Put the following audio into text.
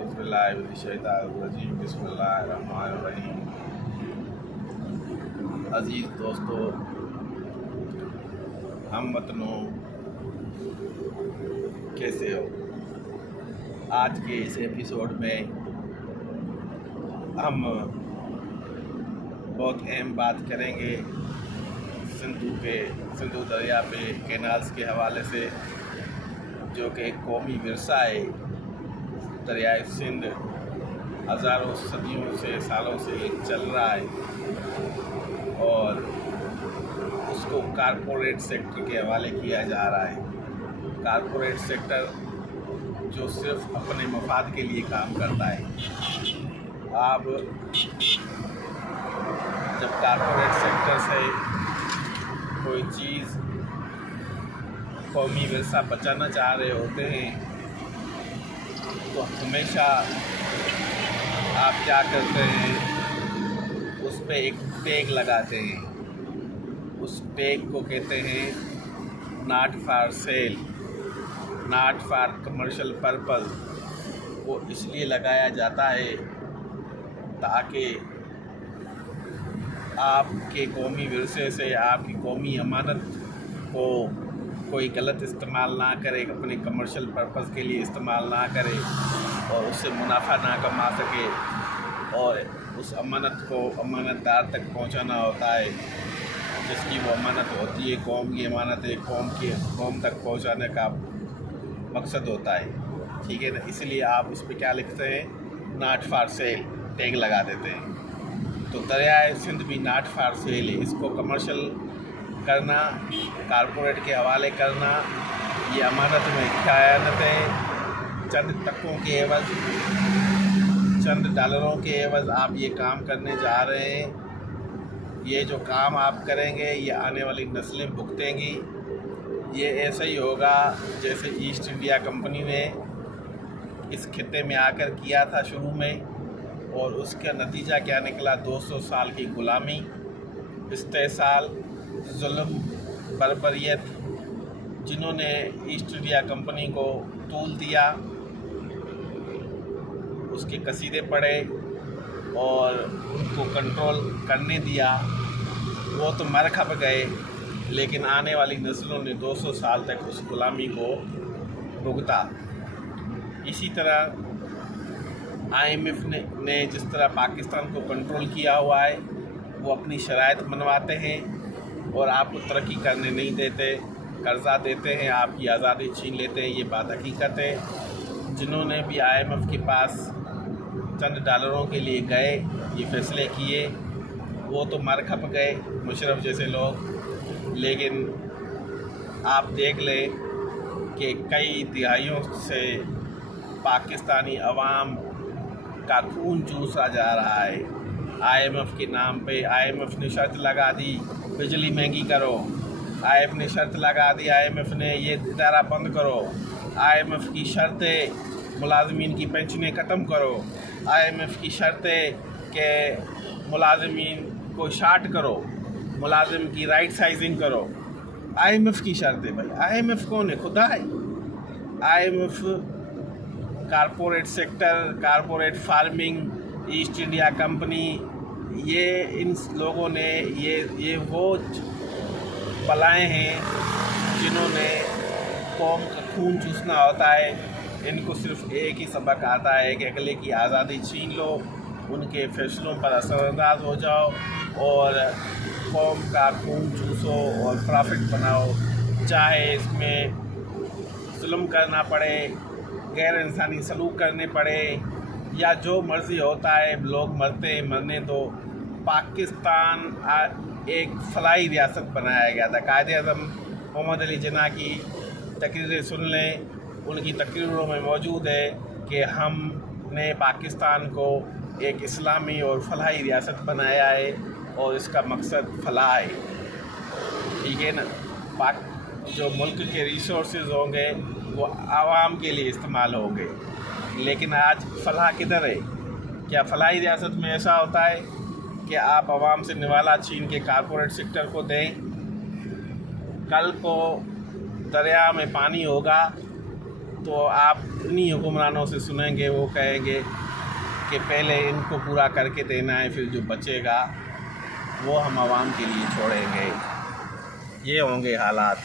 औज़ुबिल्लाहिमिनश्शैतानिर्रजीम बिस्मिल्लाहिर्रहमानिर्रहीम। अज़ीज़ दोस्तों, हम वतनों, कैसे हो? आज के इस एपिसोड में हम बहुत अहम बात करेंगे सिंधु दरिया पे कैनाल्स के हवाले से, जो कि एक कौमी विरसा है। दरियाए सिंध हज़ारों सदियों से, सालों से चल रहा है और उसको कारपोरेट सेक्टर के हवाले किया जा रहा है। कारपोरेट सेक्टर जो सिर्फ अपने मफाद के लिए काम करता है। आप जब कारपोरेट सेक्टर से कोई चीज़ कौमी विरसा बचाना चाह रहे होते हैं तो हमेशा आप क्या करते हैं, उस पे एक टैग लगाते हैं। उस टैग को कहते हैं not for sale, not for commercial purpose. वो इसलिए लगाया जाता है ताकि आपके कौमी विरसे से, आपकी कौमी अमानत को कोई गलत इस्तेमाल ना करे, अपने कमर्शियल पर्पस के लिए इस्तेमाल ना करे और उससे मुनाफा ना कमा सके। और उस अमानत को अमानतदार तक पहुंचाना होता है, जिसकी वो अमानत होती है। कौम की अमानत है, कौम तक पहुंचाने का मकसद होता है। ठीक है ना? इसलिए आप उस पर क्या लिखते हैं, नॉट फॉर सेल, टैग लगा देते हैं। तो दरियाए सिंध भी नॉट फॉर सेल है। इसको कमर्शियल करना, कारपोरेट के हवाले करना, ये अमानत में ख़यानत है। चंद टकों के एवज़, चंद डॉलरों के एवज़ आप ये काम करने जा रहे हैं। ये जो काम आप करेंगे ये आने वाली नस्लें भुगतेंगी। ये ऐसा ही होगा जैसे ईस्ट इंडिया कंपनी ने इस खित्ते में आकर किया था शुरू में, और उसका नतीजा क्या निकला? 200 साल की ग़ुलामी, इस्तेसाल, जुल्म, बर्बरियत। जिन्होंने ईस्ट इंडिया कंपनी को तूल दिया, उसके कसीदे पढ़े और उनको कंट्रोल करने दिया, वो तो मर खप गए। लेकिन आने वाली नस्लों ने 200 साल तक उस ग़ुलामी को भुगता। इसी तरह IMF ने जिस तरह पाकिस्तान को कंट्रोल किया हुआ है, वो अपनी शराइत मनवाते हैं और आपको तरक्की करने नहीं देते, कर्जा देते हैं, आपकी आज़ादी छीन लेते हैं। ये बात हकीकत है। जिन्होंने भी IMF के पास चंद डॉलरों के लिए गए, ये फैसले किए, वो तो मर खप गए, मुशर्रफ जैसे लोग। लेकिन आप देख लें कि कई दिहाइयों से पाकिस्तानी अवाम का खून चूसा जा रहा है IMF के नाम पे। IMF ने शर्त लगा दी, बिजली महंगी करो। IMF ने शर्त लगा दी, IMF ने ये इदारा बंद करो। IMF की शर्तें, मुलाजमीन की पेंशनें ख़त्म करो। IMF की शर्तें कि मुलाजमीन को शार्ट करो, मुलाजिम की राइट साइजिंग करो। IMF की शर्तें। भाई IMF कौन है? खुदा है। IMF corporate sector, corporate farming, east India company, ये इन लोगों ने ये वो पलाए हैं जिन्होंने कौम का खून चूसना होता है। इनको सिर्फ एक ही सबक आता है कि अगले की आज़ादी छीन लो, उनके फैसलों पर असरअंदाज हो जाओ और कौम का खून चूसो और प्रॉफिट बनाओ, चाहे इसमें जुल्म करना पड़े, गैर इंसानी सलूक करने पड़े, या जो मर्ज़ी होता है। लोग मरते हैं, मरने दो। पाकिस्तान एक फलाई रियासत बनाया गया था। कायदे-ए-आज़म मोहम्मद अली जिन्ना की तकरीरें सुन लें, उनकी तकरीरों में मौजूद है कि हमने पाकिस्तान को एक इस्लामी और फलाही रियासत बनाया है और इसका मकसद फलाह है। ठीक है ना? जो मुल्क के रिसोर्सेज होंगे वो आवाम के लिए इस्तेमाल होंगे। लेकिन आज फलाह किधर है? क्या फलाही रियासत में ऐसा होता है कि आप आवाम से निवाला छीन के कारपोरेट सेक्टर को दें? कल को दरिया में पानी होगा तो आप उन्हीं हुक्मरानों से सुनेंगे, वो कहेंगे कि पहले इनको पूरा करके देना है, फिर जो बचेगा वो हम आवाम के लिए छोड़ेंगे। ये होंगे हालात।